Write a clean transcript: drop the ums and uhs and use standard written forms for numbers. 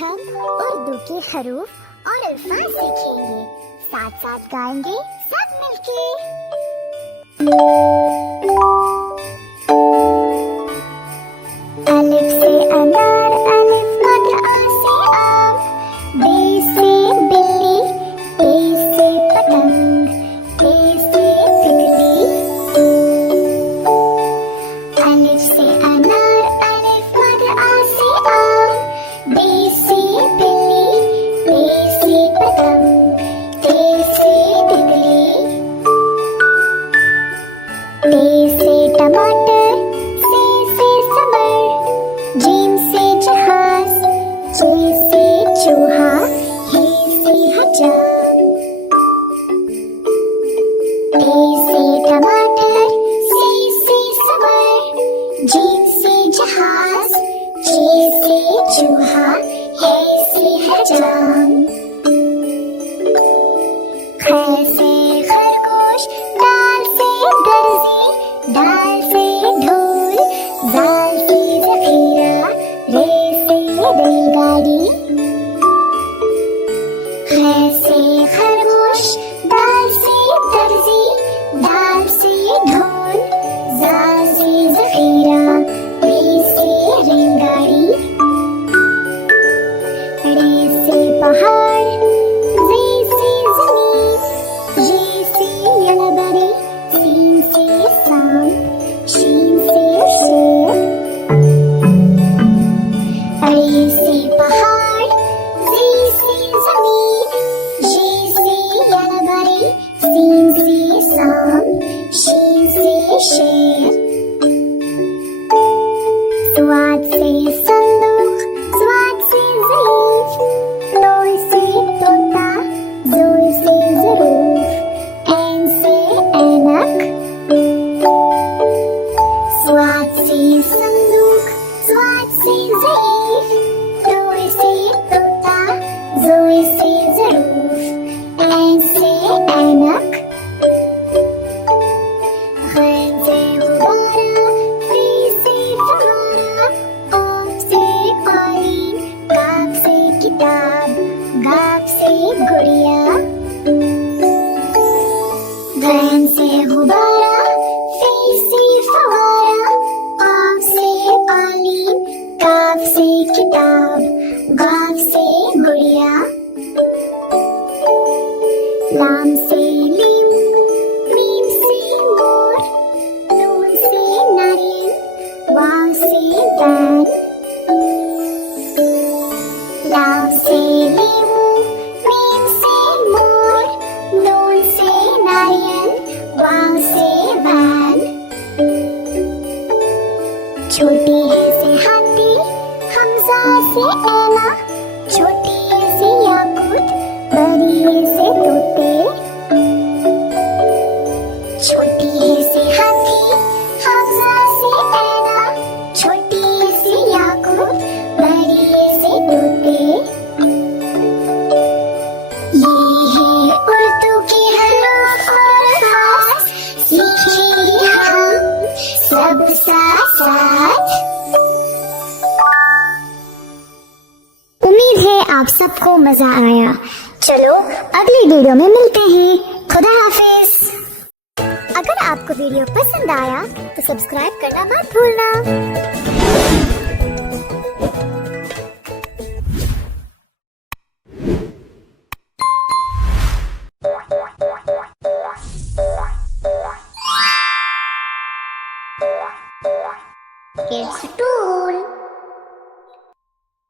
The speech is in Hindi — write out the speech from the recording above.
हम उर्दू के हरूफ और अल्फाज सीखेंगे, साथ साथ गाएंगे सब मिलके। अलिफ से अनार, अलिफ मद आ से आम, बे से बिल्ली, ए से पतंग, ते से तितली। अलिफ से अनार, अलिफ मद आ से आम, बे से बिल्ली, ए से पतंग, ते से तितली। टे से टमाटर, से समर, जीम से जहाज, चे से चूहा, हे से हजाम। टे से टमाटर, से समर, जीम से जहाज, चे से चूहा, हे से हजाम। ख से खरगोश, दाल से दर्जी, दाल से ढोल, जाल से ज़ख़ीरा, रे से रेलगाड़ी। ख से खरगोश, दाल से दर्जी, दाल से ढोल, जाल से ज़ख़ीरा, रे से रेलगाड़ी। रे से पहाड़, रे से ज़मीन, ये से यलबरी, सीन से सांप, शीन से शेर। रे से पहाड़, रे से ज़मीन, ये से यलबरी, सीन से सांप, शीन से शेर। स्वाद से संदूक, स्वाद से ज़लीफ, तोड़ से तोता, ज़ोर से ज़रूफ, ऐन से ऐनक। स्वाद से संदूक, स्वाद से ज़लीफ, तोड़ से तोता, ज़ोर से ज़रूफ, ऐन से ऐनक। गैन से गुब्बारा, फे से फव्वारा, क़ाफ़ से क़ालीन, काफ़ से किताब, गाफ़ से गुड़िया। गैन से गुब्बारा, फे से फव्वारा, क़ाफ़ से क़ालीन, काफ़ से किताब, गाफ़ से गुड़िया। लाम से लीमू, मीम से मोर, नून से नारियल, वाव से वैन। लाम से लीमू, मीम से मोर, नून से नारियल, वाव से वैन। छोटी है से हाथी, हमजा से ऐना, छोटी है से याकूत, बड़ी है से तोते। छोटी है से हाथी, हमजा से ऐना, छोटी है से याकूत, बड़ी है से तोते। ये है उर्दू के हरूफ और अल्फाज, सीखेंगे हम सब साथ साथ। उम्मीद है आप सबको मजा आया। चलो अगली वीडियो में मिलते हैं। खुदा हाफिज। अगर आपको वीडियो पसंद आया तो सब्सक्राइब करना मत भूलना। It's